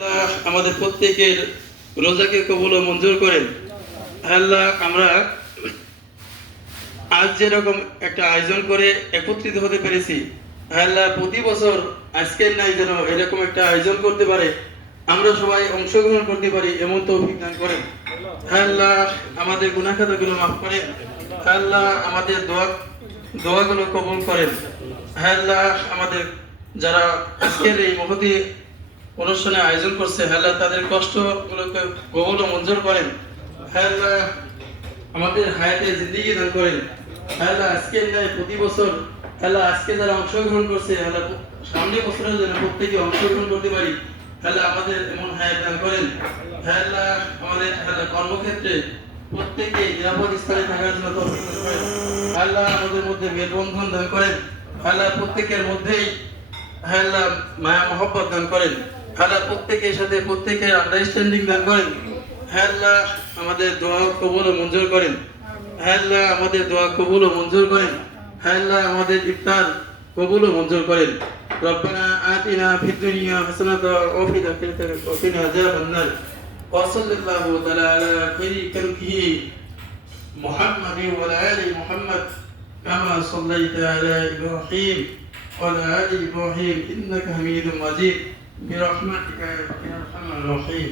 আল্লাহ আমাদের প্রত্যেকের রোজাকে কবুল ও মঞ্জুর করেন। আল্লাহ আমরা আজ যেরকম একটা আয়োজন করে একত্রিত হতে পেরেছি, আল্লাহ প্রতি বছর আজকের নাই যেন এরকম একটা আয়োজন করতে পারে, আমরা সবাই অংশগ্রহণ করতে পারি এমন তৌফিক দান করেন। আল্লাহ আমাদের গুনাহ খাতাগুলো মাফ করেন। আল্লাহ আমাদের দোয়াগুলো কবুল করেন। আল্লাহ আমাদের যারা আজকের এই মহতি অনুষ্ঠানে আয়োজন করছে, আল্লাহ তাদের কষ্টগুলোকে কবুল ও মঞ্জুর করেন। আল্লাহ আমাদের হায়াতে জিন্দেগি দান করেন। আল্লাহ আজকে নয় প্রতি বছর, আল্লাহ আজকে যারা অংশগ্রহণ করছে, আল্লাহ সামনে বছরের জন্য প্রত্যেকে অংশগ্রহণ করতে পারি। আল্লাহ আমাদের এমন হায়াত দান করেন। আল্লাহ আমাদের কর্মক্ষেত্রে প্রত্যেকে নিরাপদ স্থানে থাকার জন্য তৌফিক দান করেন। আল্লাহ আমাদের মধ্যে মেলবন্ধন দান করেন। আল্লাহ প্রত্যেকের মধ্যেই আল্লাহ মায়া মহব্বত দান করেন। আল্লাহ প্রত্যেকের সাথে প্রত্যেকের আন্ডারস্ট্যান্ডিং দান করেন। আল্লাহ আমাদের দোয়া কবুল ও মঞ্জুর করেন। আল্লাহ আমাদের দোয়া কবুল ও মঞ্জুর করেন। আল্লাহ আমাদের ইফতার কবুল ও মঞ্জুর করেন। রব্বানা আতিনা ফিদ দুনিয়া হাসানাতাও ওয়া ফিল আখিরাতি ওয়া কিনা আযাবান নার। ওয়া সাল্লাল্লাহু তাআলা আলা খায়রি খালকিহি মুহাম্মাদিন ওয়া আলা আলি মুহাম্মাদ কামা সাল্লাইতা আলা ইব্রাহিম ওয়া আলা আলি ইব্রাহিম ইন্নাকা হামিদুম মাজিদ বিরহমাতিকা ইয়া আরহামার রাহিম।